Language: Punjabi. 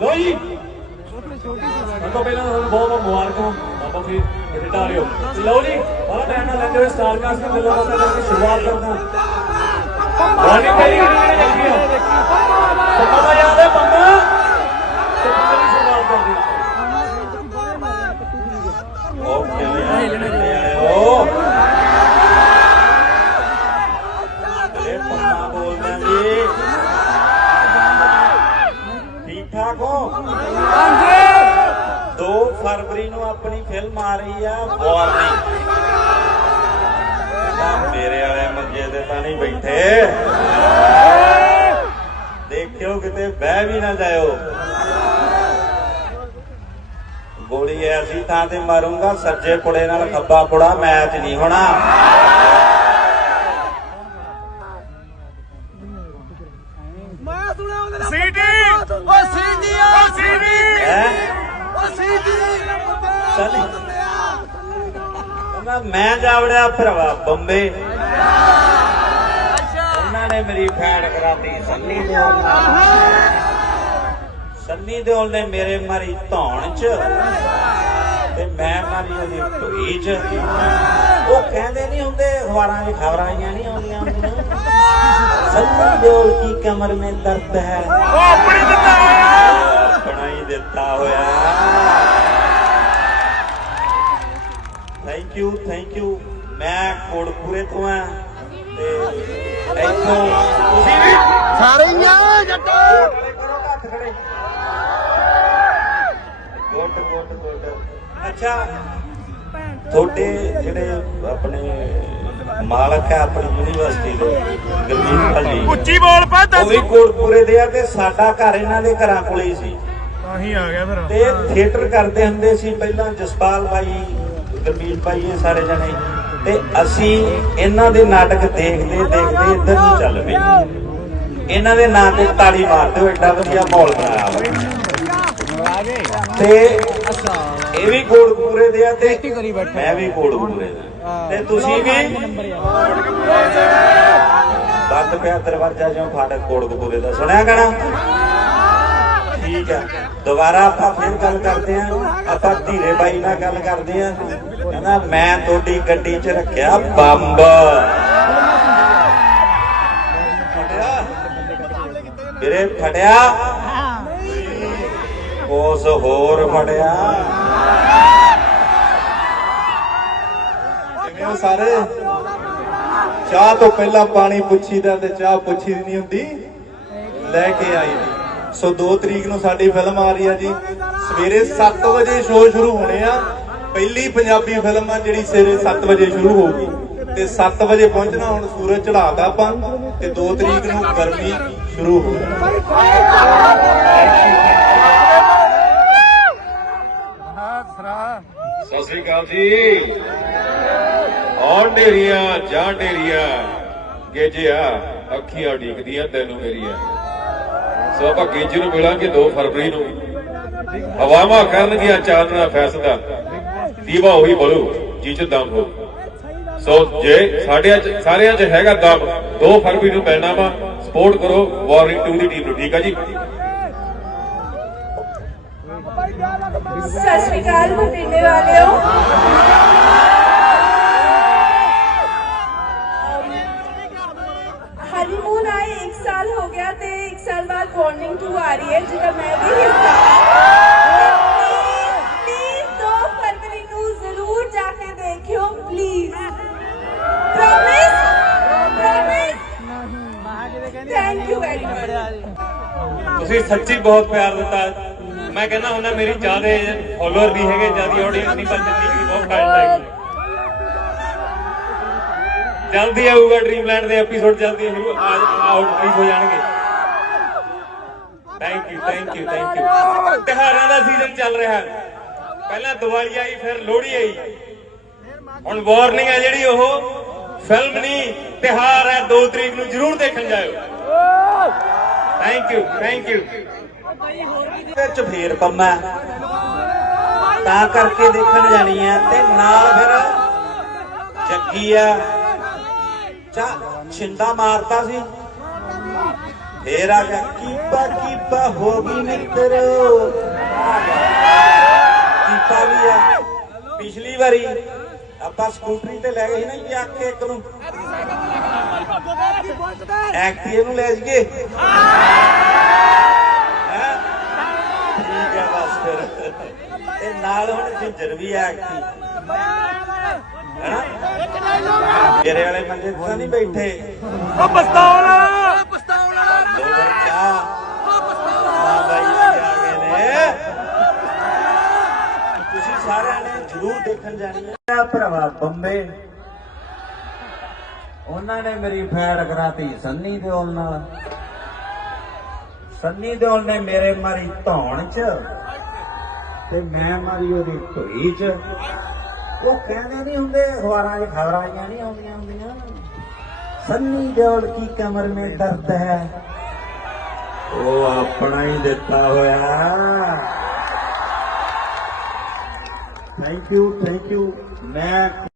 ਲੋ ਜੀ ਸਭ ਤੋਂ ਪਹਿਲਾਂ ਤੁਹਾਨੂੰ ਬਹੁਤ ਬਹੁਤ ਮੁਬਾਰਕਾਂ। ਬਾਬਾ ਜੀ ਖਿਡਾ ਰਹੇ ਹੋ। ਲਓ ਜੀ ਬੜਾ ਟਾਈਮ ਨਾਲ ਲੈਂਦੇ ਹੋਏ ਸਟਾਰ ਕਾਸਟ ਦੀ ਗੱਲਾਂ ਬਾਤਾਂ ਕਰਕੇ ਸ਼ੁਰੂਆਤ ਕਰਦਾ ਰਾਣੀ ਤੇਰੀ ਕਿਹੜੀ ਲੱਗੀ ਆ। ਸਮਾਂ ਯਾਦ ਹੈ ਬੰਦਾ ਤੇ ਬੰਦੇ ਦੀ ਸ਼ੁਰੂਆਤ ਕਰਦੇ ਓਕੇ ਓ ਇਹ ਪੰਨਾ ਬੋਲਦਾ ਜੀ ਠੀਕ ਠਾਕ ਹੋ 2 ਫਰਵਰੀ ਨੂੰ ਆਪਣੀ ਫਿਲਮ ਆ ਰਹੀ ਆ। ਵਾਰਨਿੰਗ ਮੇਰੇ ਵਾਲੇ ਮੰਜੇ ਤੇ ਤਾਂ ਨਹੀਂ ਬੈਠੇ। ਦੇਖਿਓ ਕਿਤੇ ਬਹਿ ਵੀ ਨਾ ਜਾਇਓ। ਗੋਲੀ ਐਸੀ ਥਾਂ ਤੇ ਮਾਰੂੰਗਾ ਸੱਜੇ ਪੁੜੇ ਨਾਲ ਖੱਬਾ ਪੁੜਾ ਮੈਚ ਨਹੀਂ ਹੋਣਾ। ਮੈਂ ਸੁਣਿਆ ਉਹਦੇ ਨਾਲ ਸੀਡੀ ਓ ਸੀਡੀ ਓ ਸੀਡੀ ਹੈ ਓ ਸੀਡੀ ਚੱਲ। ਕਹਿੰਦਾ, ਮੈਂ ਜਾਵੜਿਆ ਭਰਾਵਾ, ਬੰਬੇ। ਉਹਨਾਂ ਨੇ ਮੇਰੀ ਫੈਨ ਕਰਾਤੀ, ਸੰਨੀ ਦਿਓਲ ਸੰਨੀ ਦਿਓਲ ਨੇ ਮੇਰੇ ਮਾਰੀ ਧੌਣ ਚ ਤੇ ਮੈਂ ਮਾਰੀ ਉਹਦੀ ਢੋਈ ਚ। ਉਹ ਕਹਿੰਦੇ ਨਹੀਂ ਹੁੰਦੇ, ਅਖਬਾਰਾਂ 'ਚ ਖਬਰਾਂ ਆਈਆਂ ਨਹੀਂ ਆਉਂਦੀਆਂ ਸੰਨੀ ਦਿਓਲ ਕੀ ਕਮਰ ਮੇ ਦਰਦ ਹੈ? ਉਹ ਆਪਣੀ ਦਿੱਤਾ ਸਾਰੇ ਹੀ ਆ ਜੱਟ। ਖੜੇ ਕਰੋ ਹੱਥ ਖੜੇ ਗੁੱਡ ਗੁੱਡ ਗੁੱਡ ਅੱਛਾ। ਤੁਹਾਡੇ ਜਿਹੜੇ ਆਪਣੇ ਮਾਲਕ ਹੈ ਆਪਣੀ ਯੂਨੀਵਰਸਿਟੀ ਦੇ ਗੁਰਮੀਤ ਭਾਜੀ ਉੱਚੀ ਬੋਲ ਪਾ ਉਹ ਦੱਸ ਵੀ ਕੋੜਪੂਰੇ ਦੇ ਆ ਤੇ ਸਾਡਾ ਘਰ ਇਹਨਾਂ ਦੇ ਘਰਾਂ ਕੋਲੇ ਹੀ ਸੀ। ਆਹੀ ਆ ਗਿਆ ਫਿਰ। ਤੇ ਥੀਏਟਰ ਕਰਦੇ ਹੁੰਦੇ ਸੀ ਪਹਿਲਾਂ ਜਸਪਾਲ ਭਾਈ ਗੁਰਮੀਤ ਭਾਈ ਇਹ ਸਾਰੇ ਜਣੇ। ਤੇ ਅਸੀਂ ਇਹਨਾਂ ਦੇ ਨਾਟਕ ਦੇਖਦੇ ਦੇਖਦੇ ਇੱਧਰ ਨੂੰ ਚੱਲ ਪਏ। ਇਹਨਾਂ ਦੇ ਨਾਂ ਤੇ ਤਾੜੀ ਮਾਰਦੇ ਹੋ ਐਡਾ ਵਧੀਆ ਮਾਹੌਲ ਬਣਾਇਆ ਤੇ ਇਹ ਵੀ ਕੋੜਪੂਰੇ ਦੇ ਆ ਤੇ ਮੈਂ ਵੀ ਕੋੜਪੂਰੇ ਦਾ। ਤੇ ਤੁਸੀਂ ਵੀ ਬੰਦ ਪਿਆ ਦਰਵਾਜ਼ਾ ਜਿਉਂ ਫਾਟਕ ਕੋੜਕਪੂਰੇ ਦਾ ਸੁਣਿਆ ਗਾਣਾ ਠੀਕ ਹੈ ਦੁਬਾਰਾ ਆਪਾਂ ਫਿਰ ਗੱਲ ਕਰਦੇ ਆਂ। ਆਪਾਂ ਧੀਰੇ ਬਾਈ ਨਾਲ ਗੱਲ ਕਰਦੇ ਆਂ। ਕਹਿੰਦਾ, ਮੈਂ ਤੁਹਾਡੀ ਗੱਡੀ 'ਚ ਰੱਖਿਆ ਬੰਬ। ਫਟਿਆ ਉਸ ਹੋਰ ਫਟਿਆ ਕਿਵੇਂ ਹੋ ਸਾਰੇ? ਚਾਹ ਤੋਂ ਪਹਿਲਾਂ ਪਾਣੀ ਪੁੱਛੀਦਾ ਤੇ ਚਾਹ ਪੁੱਛੀ ਨਹੀਂ ਹੁੰਦੀ। ਲੈ ਕੇ ਆਈ ਦੀ। ਸੋ 2 ਤਰੀਕ ਨੂੰ ਸਾਡੀ ਫਿਲਮ ਆ ਰਹੀ ਆ ਜੀ। ਸਵੇਰੇ 7 ਵਜੇ ਸ਼ੋਅ ਸ਼ੁਰੂ ਹੋਣੇ ਆ। ਪਹਿਲੀ ਪੰਜਾਬੀ ਫਿਲਮ ਆ ਜਿਹੜੀ ਸਵੇਰੇ 7 ਵਜੇ ਸ਼ੁਰੂ ਹੋਊਗੀ। ਤੇ 7 ਵਜੇ ਪਹੁੰਚਣਾ ਹੁਣ ਸੂਰਜ ਚੜਾਦਾ ਆਪਾਂ। ਤੇ 2 ਤਰੀਕ ਨੂੰ ਗਰਮੀ ਸ਼ੁਰੂ ਹੋ ਜਾਣੀ ਸਤਿ ਸ੍ਰੀ ਅਕਾਲ ਜੀ। ਔਰ ਢੇਰੀਆਂ ਜਾਂ ਢੇਰੀਆਂ ਗੇਜਿਆ, ਅੱਖੀਆਂ ਉਡੀਕਦੀਆਂ ਤੈਨੂੰ ਮੇਰੀਆਂ। ਸੋ ਆਪਾਂ ਗੇਜੇ ਨੂੰ ਮਿਲਾਂਗੇ 2 ਫਰਵਰੀ ਨੂੰ। ਹਵਾਵਾਂ ਕਰਨਗੀਆਂ, ਚਾਨਣਾ ਫੈਸਲਾ। ਦੀਵਾ ਉਹੀ ਬਲੂ ਜੀ ਚ ਦਮ ਹੋ। ਸੋ ਜੇ ਸਾਡਿਆਂ ਚ ਸਾਰਿਆਂ ਚ ਹੈਗਾ ਦਮ 2 ਫਰਵਰੀ ਨੂੰ ਮਿਲਣਾ ਵਾ। ਸਪੋਰਟ ਕਰੋ ਵਾਰਿੰਗ 2 ਦੀ ਟੀਮ ਨੂੰ, ਠੀਕ ਆ ਜੀ? ਸਤਿ ਸ਼੍ਰੀ ਅਕਾਲ ਬਠਿੰਡੇ ਵਾਲਿਓ ਹਨੀਮੂਨ ਆਏ 1 ਸਾਲ ਹੋ ਗਿਆ ਤੇ 1 ਸਾਲ ਬਾਅਦ ਵਾਰਨਿੰਗ 2 ਆ ਰਹੀ ਹੈ ਜਿਹਦਾ ਮੈਂ ਵੀ ਹਿੱਸਾ ਪਲੀਜ਼ 2 ਫਰਵਰੀ ਨੂੰ ਜ਼ਰੂਰ ਜਾ ਕੇ ਦੇਖਿਓ please promise promise thank you very much ਤੁਸੀਂ ਸੱਚੀ ਬਹੁਤ ਪਿਆਰ ਦਿੱਤਾ। ਮੈਂ ਕਹਿੰਦਾ ਹੁੰਦਾ, ਮੇਰੀ ਜਿਆਦੇ ਫਾਲੋਅਰ ਨਹੀਂ ਹੈਗੇ ਜਿਆਦੀ ਆਡੀਅנס ਨਹੀਂ, ਪਰ ਜ਼ਿੰਦਗੀ ਬਹੁਤ ਕਾਇਮ ਲੱਗੀ ਜਲਦੀ ਆਊਗਾ ਡ੍ਰੀਮਲੈਂਡ ਦੇ ਐਪੀਸੋਡ ਜਲਦੀ ਸ਼ੁਰੂ ਆਊਟ ਰਿਲੀਜ਼ ਹੋ ਜਾਣਗੇ। Thank you thank you thank you ਤਿਹਾਰਾਂ ਦਾ ਸੀਜ਼ਨ ਚੱਲ ਰਿਹਾ ਹੈ। ਪਹਿਲਾਂ ਦੀਵਾਲੀ ਆਈ, ਫਿਰ ਲੋਹੜੀ ਆਈ। ਹੁਣ ਵਾਰਨਿੰਗ ਹੈ ਜਿਹੜੀ ਉਹ ਫਿਲਮ ਨਹੀਂ ਤਿਹਾਰ ਹੈ 2 ਤਰੀਕ ਨੂੰ ਜਰੂਰ ਦੇਖਣ ਜਾਇਓ। ਥੈਂਕ ਯੂ ਥੈਂਕ ਯੂ ਵਿੱਚ ਫੇਰ ਪੰਮਾ ਤਾਂ ਕਰਕੇ ਦੇਖਣ ਜਾਣੀ ਆ ਤੇ ਨਾਲ ਫਿਰ ਜੱਗੀ ਆ ਚਾ, ਛਿੰਦਾ ਮਾਰਤਾ ਸੀ। ਫੇਰ ਆ ਗਿਆ, ਕੀਪਾ ਕੀਪਾ, ਹੋ ਗਈ ਮਿੱਤਰੋ। ਕੀਪਾ ਵੀ ਆ ਪਿਛਲੀ ਵਾਰੀ ਆਪਾਂ ਸਕੂਟਰੀ ਤੇ ਲੈ ਗਏ ਸੀ ਨਾ ਚੱਕ ਕੇ ਇੱਕ ਨੂੰ। ਐਕਟਿਵ ਨੂੰ ਲੈ ਜਗੇ ਹੈਂ? ਠੀਕ ਹੈ ਬਸ ਫਿਰ। ਤੇ ਨਾਲ ਹੁਣ ਜਿੰਜਰ ਵੀ ਆ ਐਕਟਿਵ ਹੈਨਾ? ਮੇਰੇ ਵਾਲੇ ਮੰਜੇ ਤੇ ਨਹੀਂ ਬੈਠੇ। ਉਹ ਨੇ। ਤੁਸੀਂ ਸਾਰਿਆਂ ਨੇ ਜ਼ਰੂਰ ਦੇਖਣ ਜਾਣੀ ਹੈ ਭਰਾਵਾ ਬੰਬੇ। ਉਹਨਾਂ ਨੇ ਮੇਰੀ ਫੈਰ ਕਰਾਤੀ ਸੰਨੀ ਦਿਓਲ ਨਾਲ। ਸੰਨੀ ਦਿਓਲ ਨੇ ਮੇਰੇ ਮਾਰੀ ਧੌਣ ਚ ਤੇ ਮੈਂ ਮਾਰੀ ਉਹਦੀ ਧੁਈ ਚ। ਉਹ ਕਹਿੰਦੇ ਨਹੀਂ ਹੁੰਦੇ, ਅਖਬਾਰਾਂ 'ਚ ਖਬਰਾਂ ਆਈਆਂ ਨਹੀਂ ਆਉਂਦੀਆਂ ਹੁੰਦੀਆਂ। ਸੰਨੀ ਦਿਓਲ ਕੀ ਕਮਰ ਮੇ ਦਰਦ ਹੈ? ਉਹ ਆਪਣਾ ਹੀ ਦਿੱਤਾ ਹੋਇਆ। ਥੈਂਕ ਯੂ ਥੈਂਕ ਯੂ ਮੈਂ